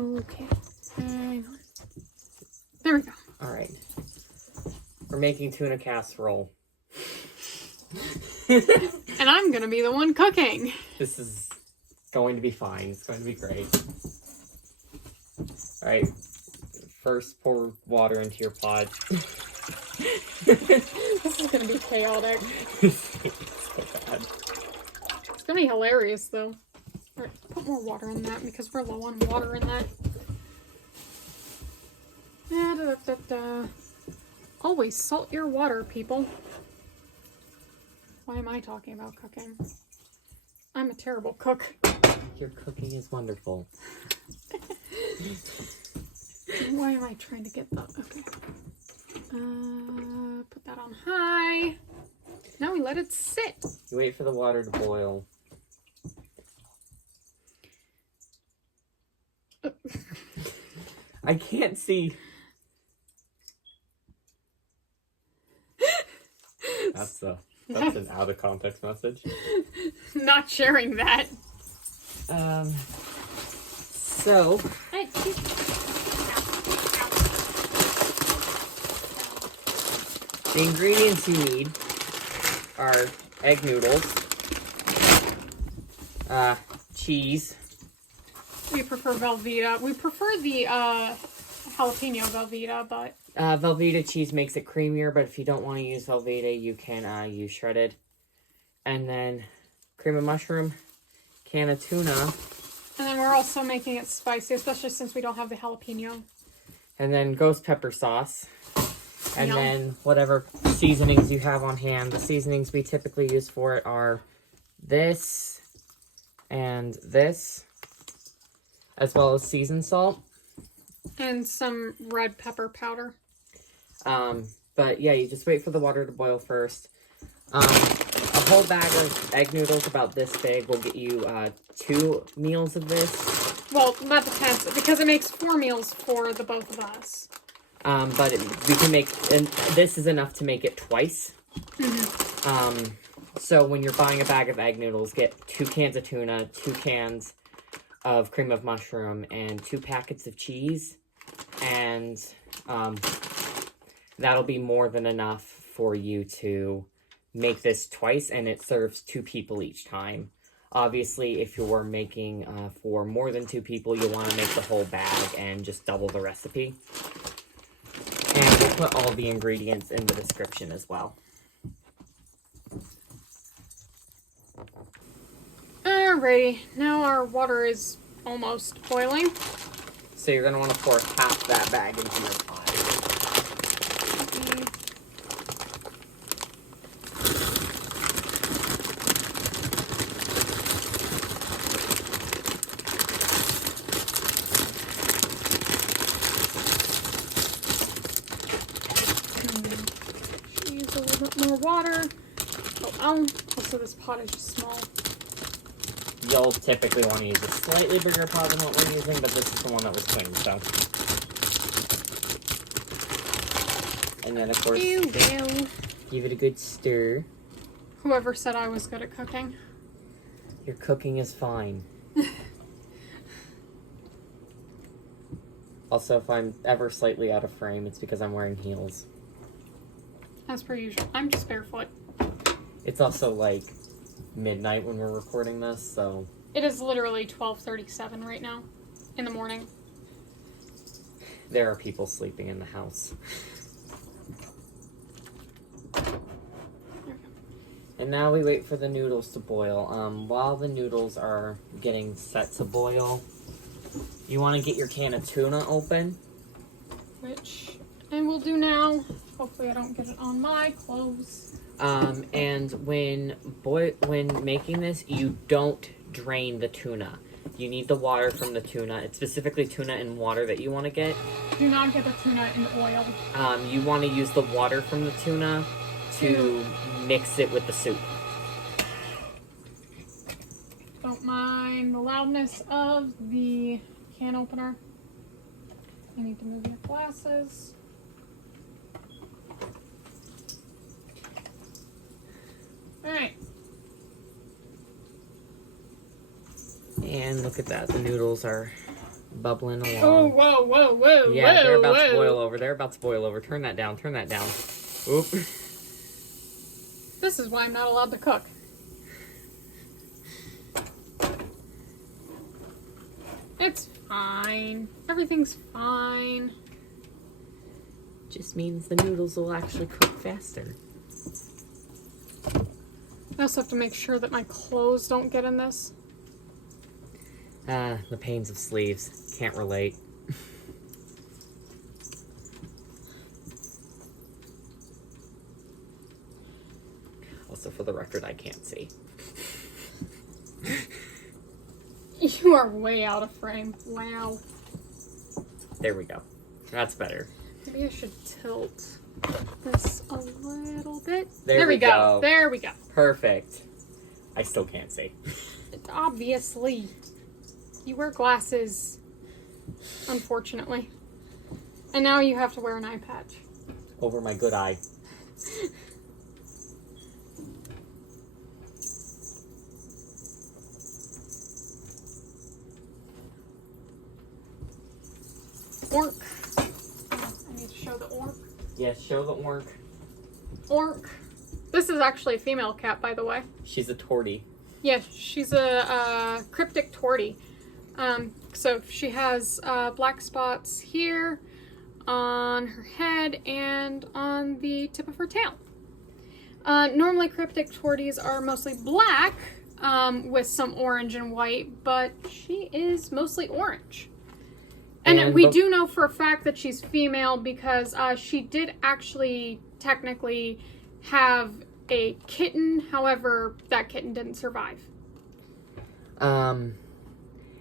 Okay. Hang on. There we go. All right. We're making tuna casserole. And I'm going to be the one cooking. This is going to be fine. It's going to be great. All right. First, pour water into your pot. This is going to be chaotic. So bad. It's going to be hilarious, though. All right, put more water in that because we're low on water in that. Always salt your water, people. Why am I talking about cooking? I'm a terrible cook. Your cooking is wonderful. Why am I trying to get that? Okay. Put that on high. Now we let it sit. You wait for the water to boil. I can't see. That's an out of context message. Not sharing that. So the ingredients you need are egg noodles, cheese. We prefer Velveeta. We prefer the jalapeno Velveeta, but Velveeta cheese makes it creamier, but if you don't want to use Velveeta, you can use shredded. And then cream of mushroom, can of tuna. And then we're also making it spicy, especially since we don't have the jalapeno. And then ghost pepper sauce. And Yum. then whatever seasonings you have on hand. The seasonings we typically use for it are this and this, as well as seasoned salt. And some red pepper powder. But yeah, you just wait for the water to boil first. A whole bag of egg noodles about this big will get you 2 meals of this. Well, that depends, because it makes 4 meals for the both of us. But we can make, and this is enough to make it twice. Mm-hmm. So when you're buying a bag of egg noodles, get 2 cans of tuna, 2 cans of cream of mushroom, and 2 packets of cheese. And that'll be more than enough for you to make this twice, and it serves 2 people each time. Obviously, if you're making for more than 2 people, you'll want to make the whole bag and just double the recipe. And we'll put all the ingredients in the description as well. Alrighty, now our water is almost boiling. So you're going to want to pour half that bag into your pot. Use a little bit more water. Oh, also this pot is just small. You'll typically want to use a slightly bigger pot than what we're using, but this is the one that was clean, so. And then, of course, give it a good stir. Whoever said I was good at cooking. Your cooking is fine. Also, if I'm ever slightly out of frame, it's because I'm wearing heels. As per usual. I'm just barefoot. It's also, like, midnight when we're recording this, so... It is literally 12:37 right now in the morning. There are people sleeping in the house. And now we wait for the noodles to boil. While the noodles are getting set to boil, you want to get your can of tuna open. Which I will do now. Hopefully I don't get it on my clothes. And when making this, you don't drain the tuna. You need the water from the tuna. It's specifically tuna and water that you want to get. Do not get the tuna in oil. You want to use the water from the tuna to mix it with the soup. Don't mind the loudness of the can opener. I need to move your glasses. Alright. And look at that, the noodles are bubbling along. Oh, whoa, whoa, whoa, Yeah, whoa, they're about whoa. to boil over. They're about to boil over. Turn that down. Turn that down. Oop. This is why I'm not allowed to cook. It's fine. Everything's fine. Just means the noodles will actually cook faster. I also have to make sure that my clothes don't get in this. The pains of sleeves. Can't relate. Also, for the record, I can't see. You are way out of frame. Wow. There we go. That's better. Maybe I should tilt this a little bit. There we go. There we go. Perfect. I still can't see. Obviously. You wear glasses, unfortunately. And now you have to wear an eye patch. Over my good eye. Orc. I need to show the orc. Yes, show the orc. Orc. This is actually a female cat, by the way. She's a tortie. Yeah, she's a cryptic tortie. So she has black spots here on her head and on the tip of her tail. Normally cryptic torties are mostly black with some orange and white, but she is mostly orange. And we do know for a fact that she's female because she did actually technically have a kitten. However, that kitten didn't survive.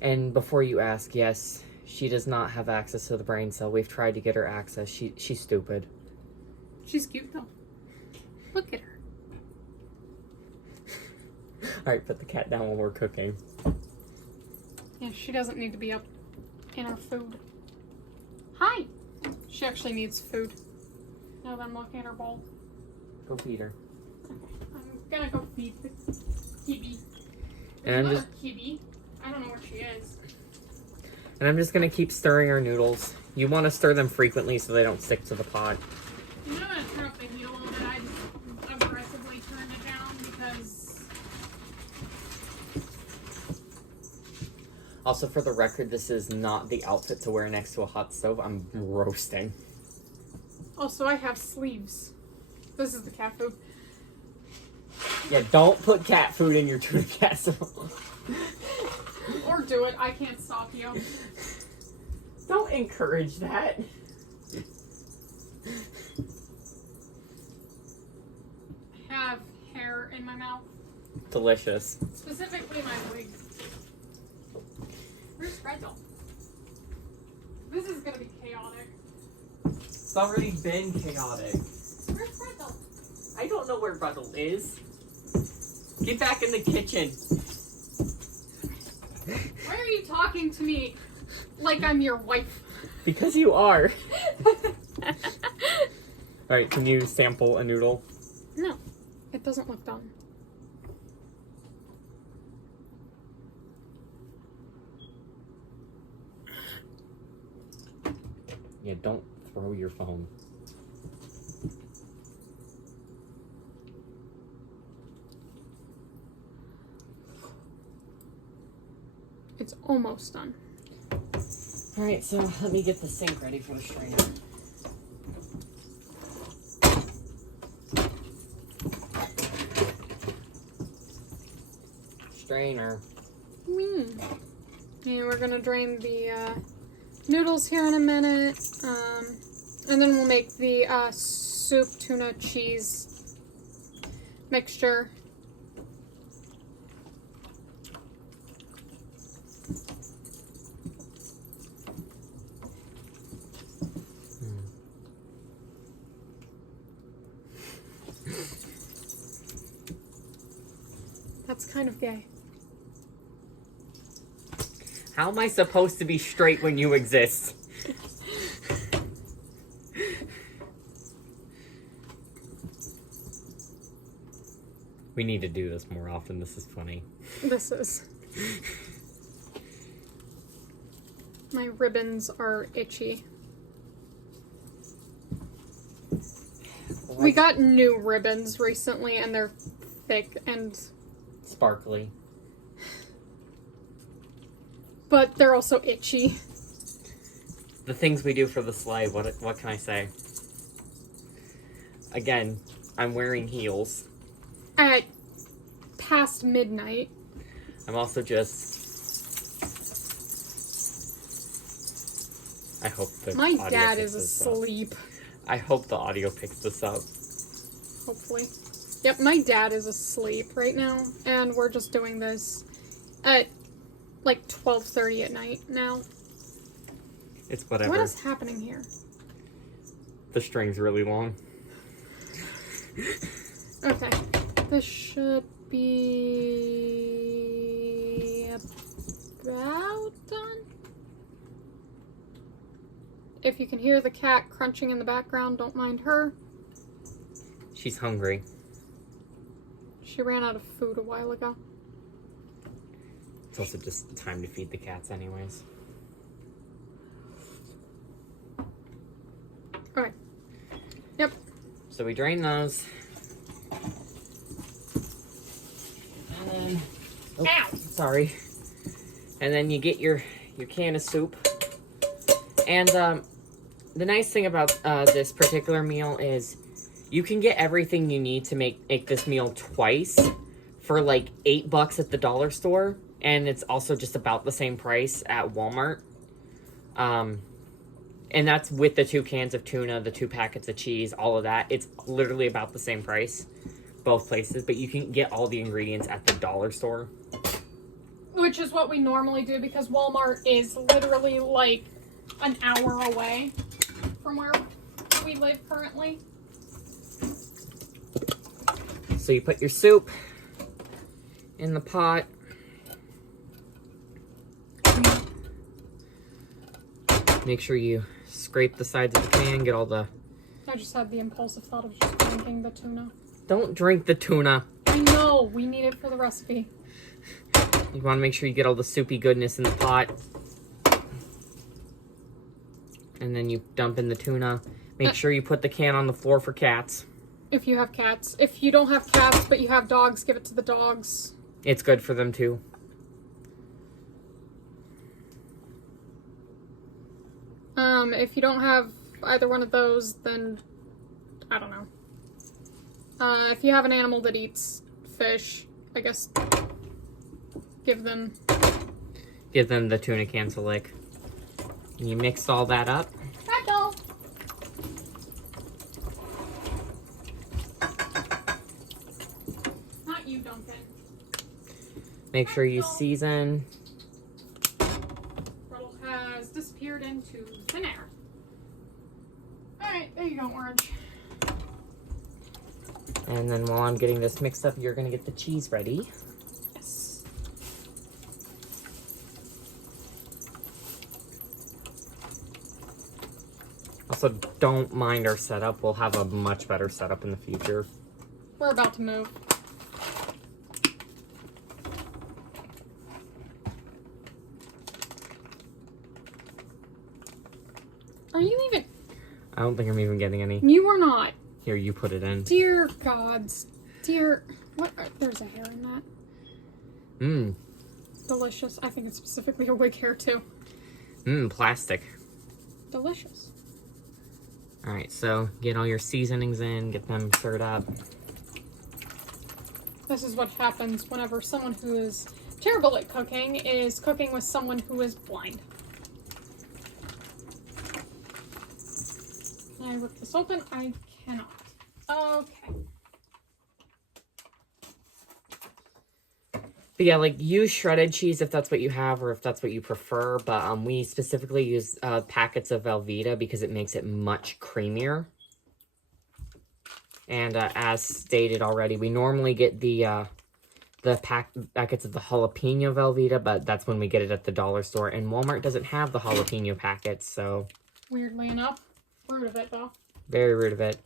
And before you ask, yes, she does not have access to the brain cell. We've tried to get her access. She's stupid. She's cute though. Look at her. Alright, put the cat down while we're cooking. Yeah, she doesn't need to be up in her food. Hi! She actually needs food. Now that I'm looking at her bowl. Go feed her. I'm gonna go feed the kitty. And I'm There's just another kitty. I don't know where she is. And I'm just gonna keep stirring our noodles. You want to stir them frequently so they don't stick to the pot. You know, I'm gonna turn up the heat a little bit. I just aggressively turned it down because Also, for the record, this is not the outfit to wear next to a hot stove. I'm roasting. also I have sleeves. This is the cat food. Yeah, don't put cat food in your tuna casserole. Or do it. I can't stop you. Don't encourage that. I have hair in my mouth. Delicious. Specifically my wig. Where's Gretel? This is gonna be chaotic. It's already been chaotic. Where's Gretel? I don't know where Gretel is. Get back in the kitchen. Why are you talking to me like I'm your wife? Because you are. Alright, can you sample a noodle? No, it doesn't look done. Yeah, don't throw your phone. It's almost done. Alright, so let me get the sink ready for the strainer. Strainer. Whee! And we're gonna drain the noodles here in a minute. And then we'll make the soup tuna cheese mixture. That's kind of gay. How am I supposed to be straight when you exist? We need to do this more often. This is funny. This is. My ribbons are itchy. We got new ribbons recently, and they're thick and sparkly. But they're also itchy. The things we do for the sleigh, what can I say? Again, I'm wearing heels. At past midnight. I'm also just... I hope the My audio dad picks is this asleep. up. I hope the audio picks this up. Hopefully. Yep, my dad is asleep right now, and we're just doing this at like 12:30 at night now. It's whatever. What is happening here? The string's really long. Okay. This should be about done. If you can hear the cat crunching in the background, don't mind her. She's hungry. She ran out of food a while ago. It's also just time to feed the cats anyways. Okay. Yep. So we drain those. And then... Oh, ow! Sorry. And then you get your can of soup. And the nice thing about this particular meal is you can get everything you need to make this meal twice for like $8 at the dollar store. And it's also just about the same price at Walmart. And that's with the 2 cans of tuna, the 2 packets of cheese, all of that. It's literally about the same price, both places. But you can get all the ingredients at the dollar store. Which is what we normally do because Walmart is literally like an hour away from where we live currently. So you put your soup in the pot. Make sure you scrape the sides of the pan, get all the... I just had the impulsive thought of just drinking the tuna. Don't drink the tuna. I know, we need it for the recipe. You want to make sure you get all the soupy goodness in the pot. And then you dump in the tuna. Make sure you put the can on the floor for cats. If you have cats. If you don't have cats, but you have dogs, give it to the dogs. It's good for them too. If you don't have either one of those, then I don't know. If you have an animal that eats fish, I guess give them the tuna can to lick. And you mixed all that up. Ragdoll. Not you, Duncan. Make sure you season. Ruddle has disappeared into thin air. Alright, there you go, Orange. And then while I'm getting this mixed up, you're going to get the cheese ready. Yes. Also, don't mind our setup. We'll have a much better setup in the future. We're about to move. Are you even... I don't think I'm even getting any. You are not. Here, you put it in. Dear gods. Dear... What? There's a hair in that. Mmm. Delicious. I think it's specifically a wig hair, too. Mmm, plastic. Delicious. Alright, so get all your seasonings in, get them stirred up. This is what happens whenever someone who is terrible at cooking is cooking with someone who is blind. Can I rip this open? I cannot. Okay. But yeah, like, use shredded cheese if that's what you have or if that's what you prefer. But we specifically use packets of Velveeta because it makes it much creamier. And as stated already, we normally get the packets of the jalapeno Velveeta, but that's when we get it at the dollar store. And Walmart doesn't have the jalapeno packets, so... Weirdly enough. Rude of it, though. Very rude of it.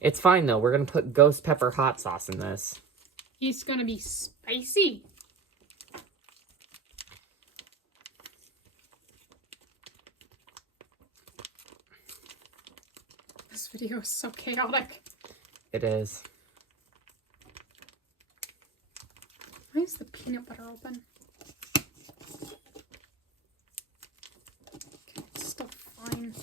It's fine, though. We're going to put ghost pepper hot sauce in this. It's gonna be spicy. This video is so chaotic. It is. Why is the peanut butter open? Okay, it's still fine.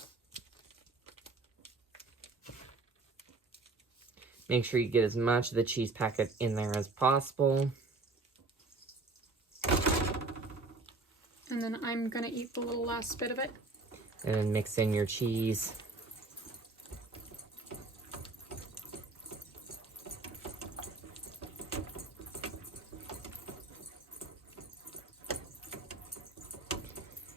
Make sure you get as much of the cheese packet in there as possible. And then I'm gonna eat the little last bit of it. And then mix in your cheese.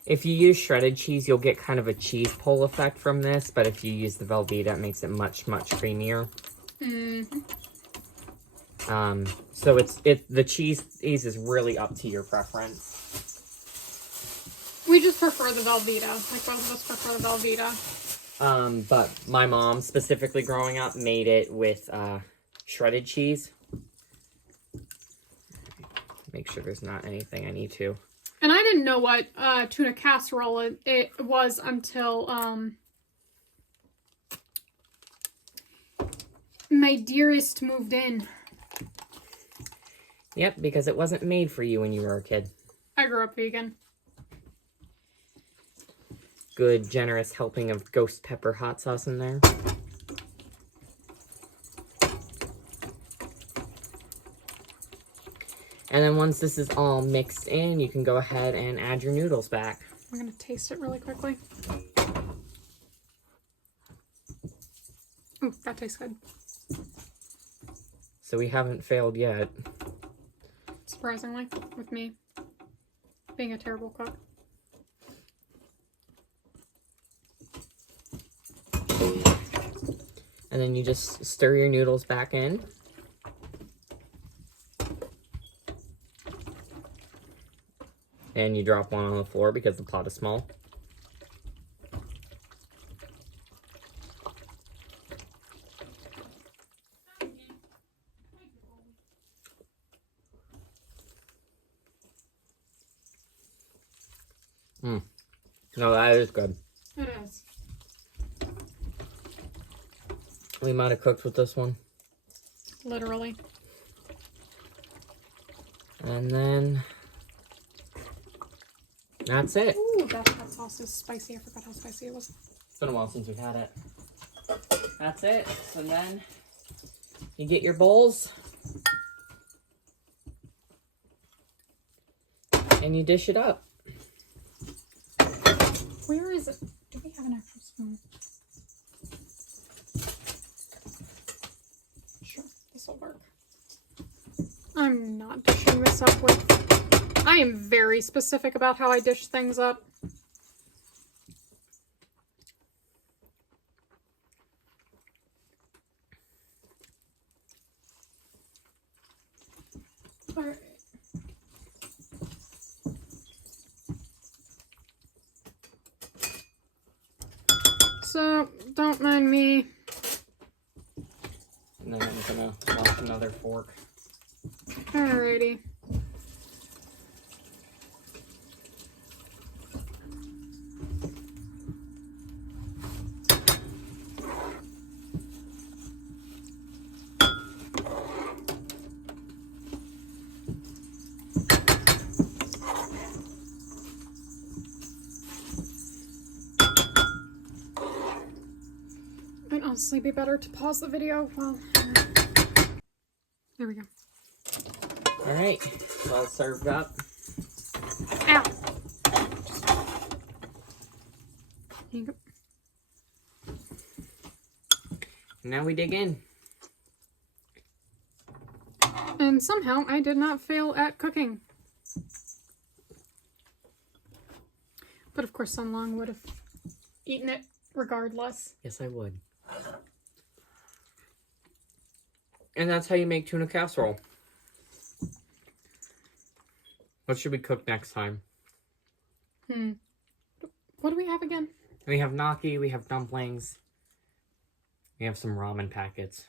If you use shredded cheese, you'll get kind of a cheese pull effect from this, but if you use the Velveeta, it makes it much, much creamier. Mm-hmm. So the cheese is really up to your preference. We just prefer the Velveeta. Like, both of us prefer the Velveeta. But my mom, specifically growing up, made it with shredded cheese. Make sure there's not anything I need to. And I didn't know what tuna casserole it was until my dearest moved in. Yep, because it wasn't made for you when you were a kid. I grew up vegan. Good, generous helping of ghost pepper hot sauce in there. And then once this is all mixed in, you can go ahead and add your noodles back. I'm going to taste it really quickly. Ooh, that tastes good. So we haven't failed yet. Surprisingly, with me being a terrible cook. And then you just stir your noodles back in. And you drop one on the floor because the pot is small. No, that is good. It is. We might have cooked with this one. Literally. And then that's it. Ooh, that hot sauce is spicy. I forgot how spicy it was. It's been a while since we've had it. That's it. So then you get your bowls and you dish it up. Where is it? Do we have an actual spoon? Sure, this will work. I'm not dishing this up with... I am very specific about how I dish things up. Alright. So, don't mind me. And then I'm gonna wash another fork. Alrighty. Might honestly be better to pause the video while... There we go. Alright, well served up. Ow! Here you go. Now we dig in. And somehow I did not fail at cooking. But of course Sunlong would have eaten it regardless. Yes, I would. And that's how you make tuna casserole. What should we cook next time? What do we have again? We have gnocchi, we have dumplings. We have some ramen packets.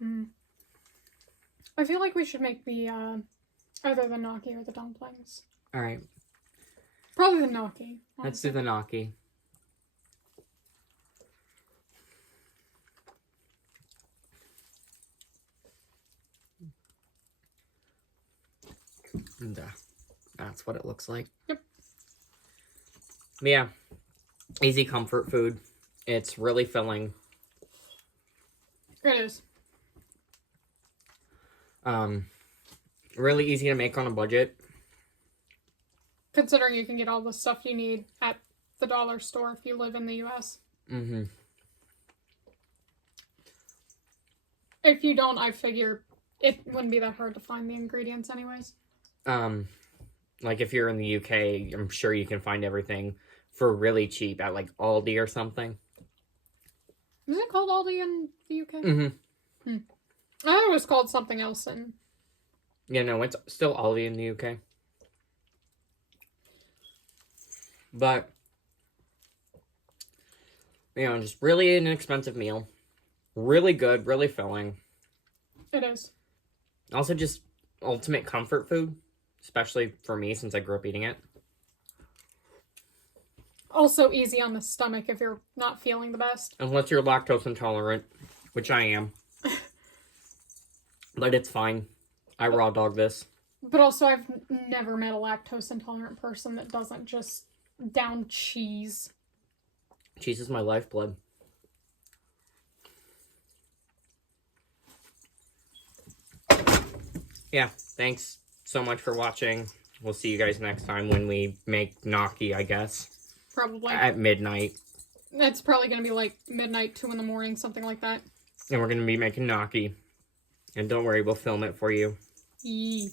I feel like we should make the, either the gnocchi or the dumplings. Alright. Probably the gnocchi. Let's do the gnocchi. And that's what it looks like. Yep. Yeah. Easy comfort food. It's really filling. It is. Really easy to make on a budget. Considering you can get all the stuff you need at the dollar store if you live in the U.S. Mm-hmm. If you don't, I figure it wouldn't be that hard to find the ingredients anyways. Like if you're in the UK, I'm sure you can find everything for really cheap at like Aldi or something. Is it called Aldi in the UK? Mm-hmm. I thought it was called something else in... Yeah, no, it's still Aldi in the UK. But, you know, just really an inexpensive meal. Really good, really filling. It is. Also just ultimate comfort food. Especially for me, since I grew up eating it. Also easy on the stomach if you're not feeling the best. Unless you're lactose intolerant, which I am. But it's fine. I raw dog this. But also, I've never met a lactose intolerant person that doesn't just down cheese. Cheese is my lifeblood. Yeah, thanks so much for watching. We'll see you guys next time when we make gnocchi, I guess. Probably. At midnight. It's probably going to be like midnight, 2 in the morning, something like that. And we're going to be making gnocchi. And don't worry, we'll film it for you. Yee.